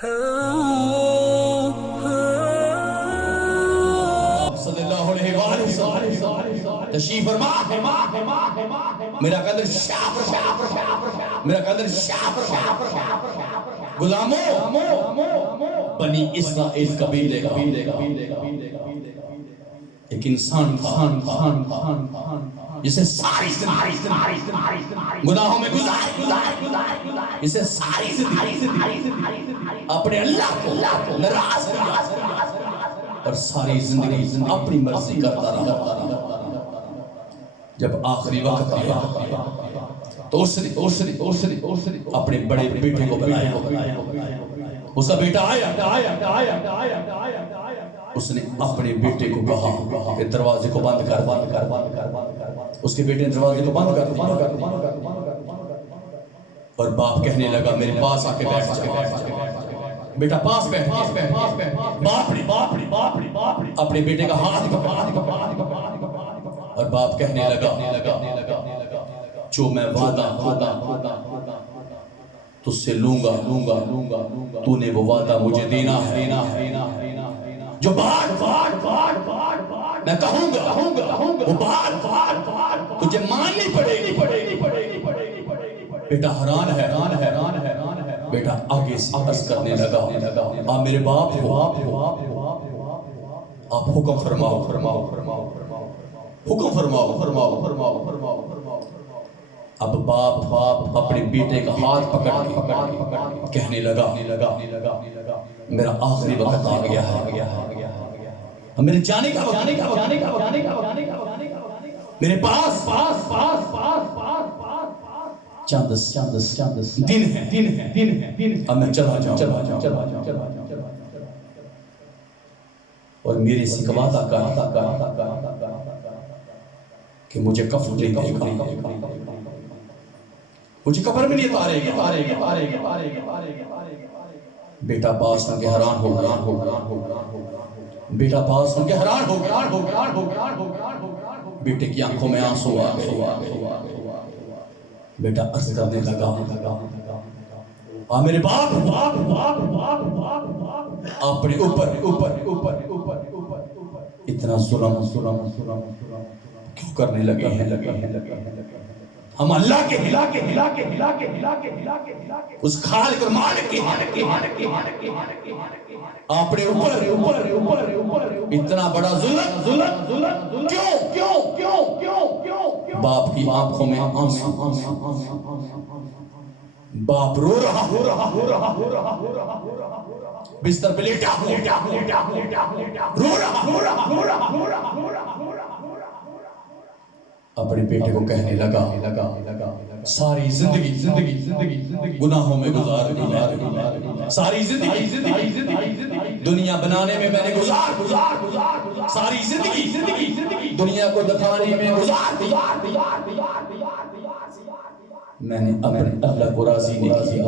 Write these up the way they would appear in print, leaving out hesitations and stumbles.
صلی اللہ علیہ وآلہ وسلم تشریف فرما میرا قدر شاپ میرا قدر شاپ غلاموں بنی اسرائیل قبیلے کا ایک انسان تھا جسے ساری گناہوں میں گزار جسے ساری اپنے اللہ کو ناراض کیا اور ساری زندگی اپنی مرضی کرتا رہا۔ جب آخری وقت آیا تو اس نے اپنے بڑے بیٹے کو بلایا۔ اس کا بیٹا آیا، اس نے اپنے بیٹے کو کہا کہ دروازے کو بند کر۔ اس کے بیٹے نے دروازے کو بند کر اور باپ کہنے لگا میرے پاس آ کے بیٹھ جا۔ بیٹا پاس بیٹھ۔ باپ نے اپنے بیٹے کا ہاتھ پکڑا اور باپ کہنے لگا جو میں وعدہ تجھ سے لوں گا تو نے وہ وعدہ مجھے دینا ہے۔ جو بات میں کہوں گا وہ بات تجھے ماننی پڑے گی۔ بیٹا حیران ہے۔ بیٹا آگے سے عرض کرنے لگا میرے باپ ہو، آپ حکم فرماؤ۔ اب باپ اپنے بیٹے کا ہاتھ پکڑ کے کہنے لگا میرا آخری وقت آ گیا ہے، میرے جانے کا میرے پاس چند دن ہے، اب میں چلا جاؤں اور میرے سے وعدہ کر کہ مجھے کفن نہیں دے گا، مجھے قبر میں نہیں اتارے گا۔ بیٹا پاس ہوں کے حیران ہو گیا۔ بیٹے کی آنکھوں میں آنسو آ گئے۔ بیٹا عرض کرنے لگا میرے باپ اپنے اوپر اتنا ظلم کیوں کرنے لگے ہیں؟ ہم اللہ کے اس خالق اور مالک کے اپنے اوپر اتنا بڑا ظلم کیوں؟ باپ کی آنکھوں میں آنسو، باپ رو رہا بستر پہ لیٹا رو رہا اپنے بیٹے کو کہنے لگا ساری زندگی گناہوں میں گزار دی، ساری زندگی دنیا بنانے میں میں نے گزار ساری زندگی دنیا کو دکھانے میں گزار دی، میں نے اپنے اللہ کو راضی نہیں کیا،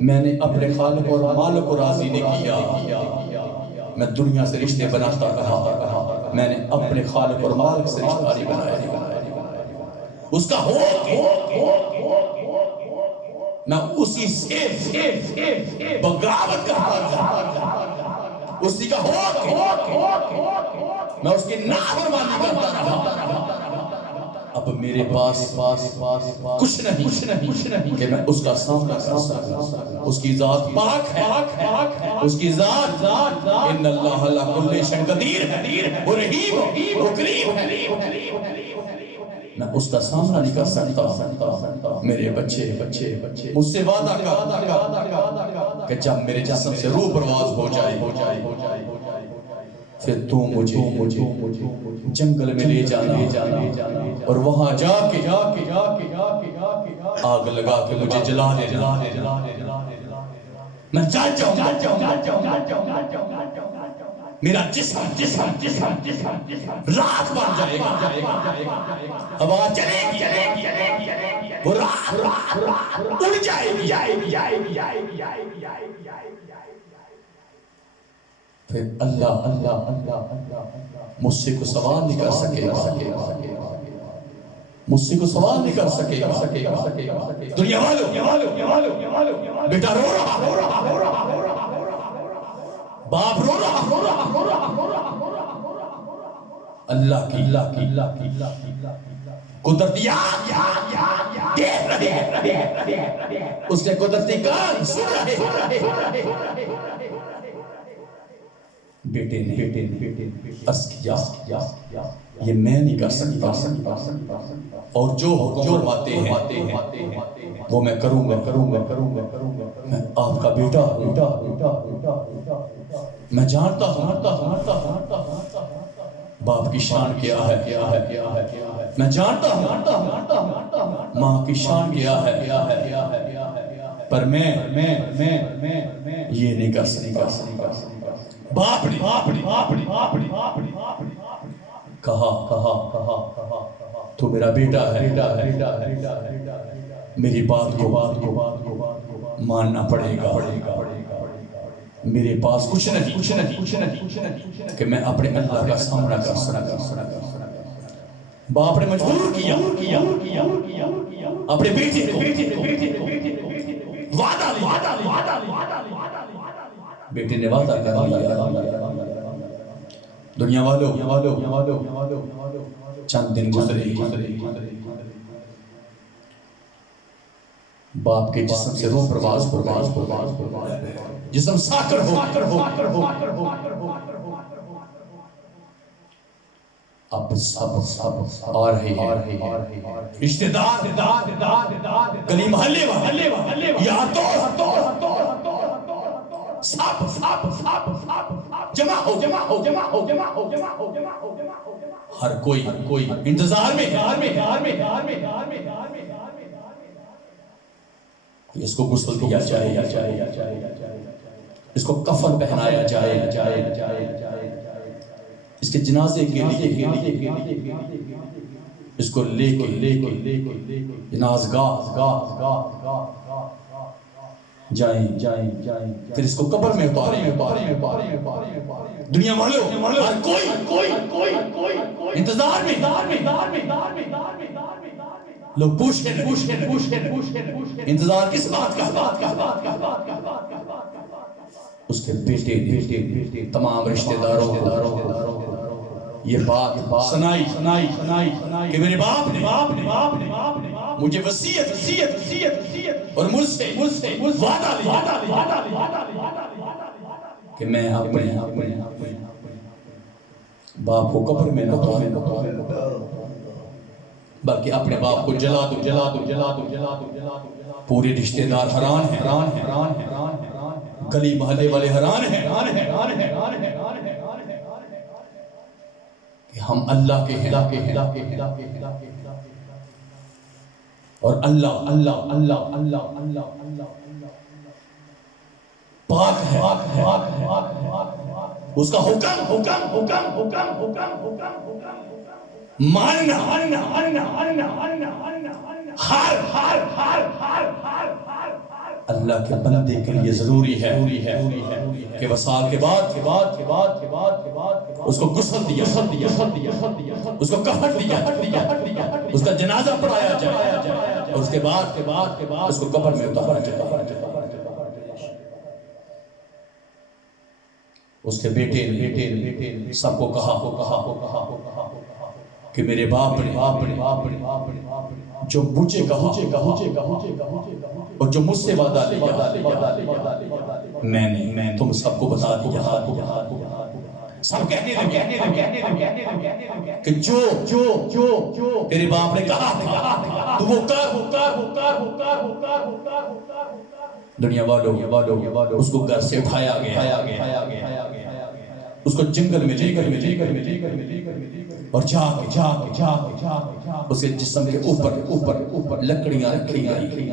میں نے اپنے خالق اور مالک کو راضی نہیں کیا، میں دنیا سے رشتے بناتا رہا، میں نے اپنے خالق اور مالک سے رشتہ نہیں بنایا، اس کا ہو میں اسی سے بغاوت کرتا رہا، اسی کا ہو میں اس کی نافرمانی کرتا رہا۔ اب میرے پاس کچھ نہیں کہ میں اس کا سامنا کر سکتا، اس کی ذات پاک ہے، اس کی ذات ان اللہ علی کل شیء قدیر ہے، وہ رحیم وہ کریم ہے، میں اس کا سامنا نہیں کر سکتا۔ میرے بچے مجھ سے وعدہ کر کہ جب میرے جسم سے روح پرواز ہو جائے پھر تو مجھے جنگل میں لے جانا اور وہاں جا کے آگ لگا کے مجھے جلا دینا، میں جل جاؤں میرا جسم رات بن جائے گا، ہوا چلے گی وہ رات اڑ جائے گی، پھر اللہ مجھ سے کو سوال نہیں کر سکے گا، دنیا والوں بیٹا رو رہا باپ رو رہا اللہ کی قدرتی دیکھ رہے اس کے قدرتی کان سن رہے بیٹے نے عرض کیا یہ میں نہیں کر سکتا اور جو حکم فرماتے ہیں وہ میں کروں گا میں آپ کا بیٹا میں جانتا ہوں باپ کی شان کیا ہے میں جانتا ہوں ماں کی شان کیا ہے پر میں یہ نہیں کر سکتا باپ نے کہا تو میرا بیٹا ہے میری بات کو ماننا پڑے گا میرے پاس کچھ نہیں کہ میں اپنے اللہ کا سامنا کر سکتا باپ نے مجبور کیا اپنے بیٹے کو وعدہ بیٹے نے وعدہ کر لیا دنیا والوں چند دن گزرے باپ کے جسم سے روح پرواز جسم ساکر ہو اب آ رہے رشتہ دار گلی محلے یار سب جمع ہو ہر کوئی انتظار میں اس کو غسل دیا جائے اس کو کفن پہنایا جائے اس کے جنازے کے لیے اس کو لے کے جنازگاہ جائیں پھر اس کو قبر میں اتاریں دنیا والوں ہر کوئی انتظار میں لوگ پوچھیں انتظار کس بات کا اس کے بیٹے تمام رشتہ داروں یہ بات سنائی کہ میرے باپ نے مجھے وصیت اور مجھ سے وعدہ لیا کہ میں اپنے باپ کو قبر میں نہ اتاروں بلکہ اپنے باپ کو جلا دوں پورے رشتہ دار حیران ہیں گلی محلے والے حیران ہیں کہ ہم اللہ کے ہیں اور اللہ پاک ہے اس کا حکم ماننا اللہ کے بندے کے لیے ضروری ہے کہ وصال کے بعد اس کو غسل دیا اس کو کفن دیا اس کا جنازہ پڑھایا جائے اور اس کے بعد اس کو قبر میں اتارا جائے اس کے بیٹے نے سب کو کہا کہ میرے باپ نے جو مجھے کہا اور جو مجھ سے وعدہ لیا میں نے تم سب کو بتا دیا سب کہنے لگے کہ جو تیرے باپ نے کہا تھا تو وہ کر دنیا والوں اس کو گھر سے اٹھایا گیا اس کو جنگل میں لے کر اور جا کے اس کے جسم کے اوپر لکڑیاں رکھی گئی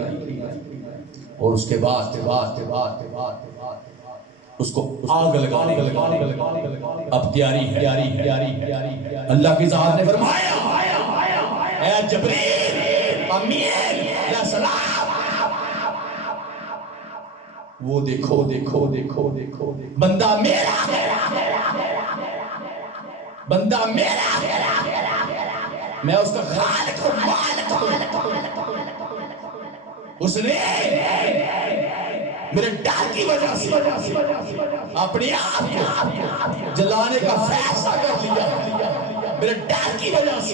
اور اس کے بعد اس کو آگ لگانے اب تیاری ہے اللہ کی ذات نے فرمایا اے جبریل امین یا سلام وہ دیکھو بندہ میرا میں اس کا خالق ہوں مالک ہوں اس نے میرے ڈر کی وجہ سے اپنے آپ کو جلانے کا فیصلہ کر لیا میرے ڈر کی وجہ سے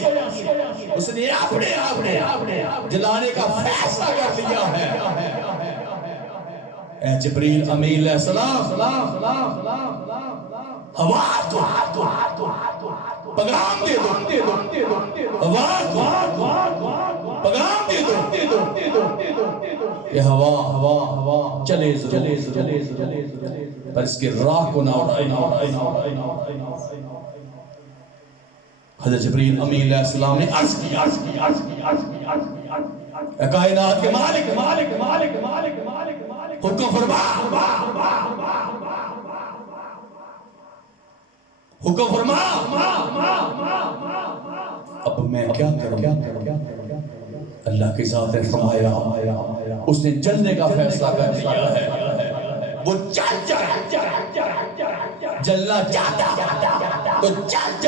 اس نے اپنے آپ جلانے کا فیصلہ کر لیا ہے اے جبریل امین علیہ السلام ہوا کو پیغام دے دو ہوا کو پیغام دے دو کہ ہوا چلے پر اس کے راہ کو نہ اڑائے حضرت جبریل امین علیہ السلام نے عرض کی اے کائنات کے مالک حکم فرما اب میں کیا کروں اللہ کی ذات نے فرمایا اس نے جلنے کا فیصلہ کر لیا ہے وہ جلنا چاہتا تو چل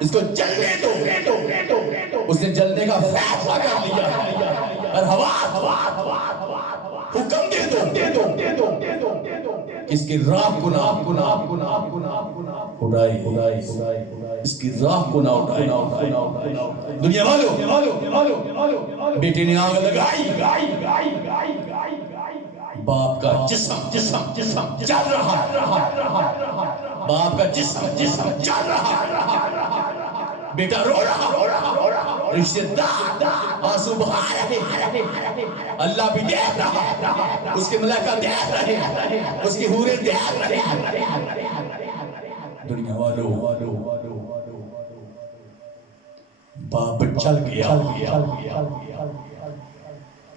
اس کو جلنے دو اس نے جلنے کا فیصلہ کر لیا اور ہوا حکم دے دو اس کی راہ کو نہ اڑائی اس کی راہ کو نہ اڑائی دنیا والوں بیٹی نے آگ لگائی باپ کا جسم چل رہا باپ کا جسم چل رہا بیٹا رو رہا رشتہ دار آنسو بہا رہے اللہ بھی دیکھ رہا اس کے ملائکہ دیکھ رہے اس کی حوریں دیکھ رہے دنیا والوں باپ چل گیا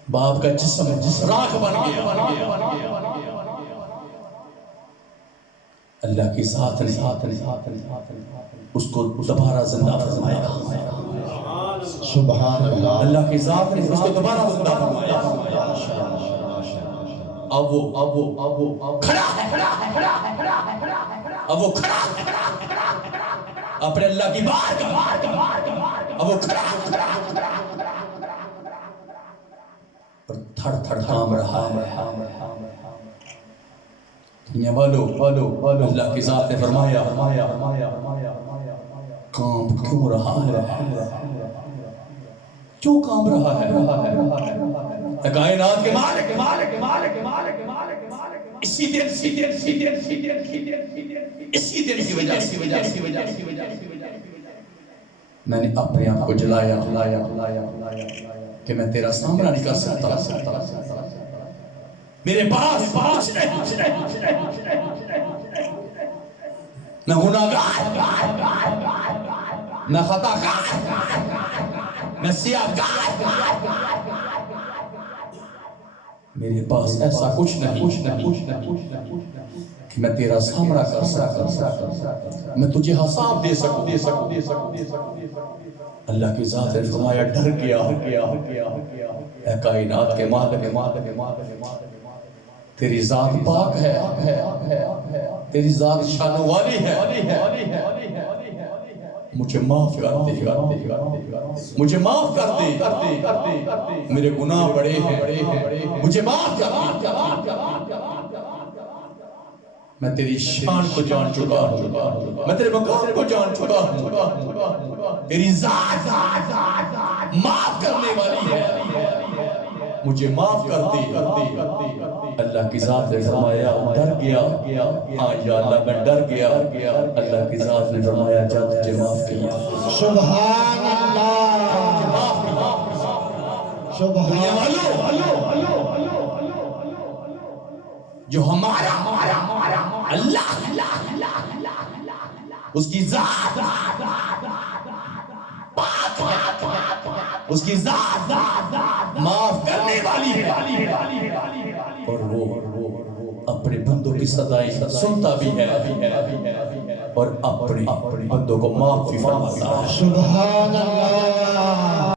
باپ کا جسم راکھ بن گیا اللہ کی ذات نے اس کو دوبارہ زندہ فرمایا سبحان اللہ اللہ کی ذات نے اس کو دوبارہ زندہ فرمایا اب وہ کھڑا ہے اب وہ کھڑا ہے اپنے اللہ کی بات اب وہ کھڑا اور تھڑ کام رہا ہے دنیا والو اللہ کی ذات نے فرمایا کام کیوں رہا ہے کیوں کام رہا ہے کائنات کے مالک اسی دن کی وجہ میں نے اپنے آپ کو جلایا کہ میں تیرا سامنا نہیں کر سکتا میرے پاس نہ گناہگار نہ خطا کار نہ سیاہ کار میرے پاس ایسا کچھ نہیں کہ میں تیرا سامنا کر سکتا میں تجھے حساب دے سکوں اللہ کی ذات نے فرمایا ڈر گیا اے کائنات کے مالک تیری ذات پاک ہے تیری ذات شان والی ہے مجھے معاف کر دے مجھے معاف کر دے میرے گناہ بڑے ہیں مجھے معاف کر دے میں تیری شان کو جان چکا ہوں میں تیرے مقام کو جان چکا ہوں تیری ذات معاف کرنے والی ہے مجھے معاف کر دے اللہ کی ذات نے فرمایا ڈر گیا ہاں یا اللہ میں ڈر گیا اللہ کی ذات نے فرمایا جا تجھے معاف کیا سبحان اللہ سبحان جو ہمارا اللہ اس کی ذات اس کی ذات معاف کرنے والی ہے اور وہ اپنے بندوں کی صدائیں سنتا بھی ہے اور اپنے بندوں کو معاف بھی فرماتا ہے اللہ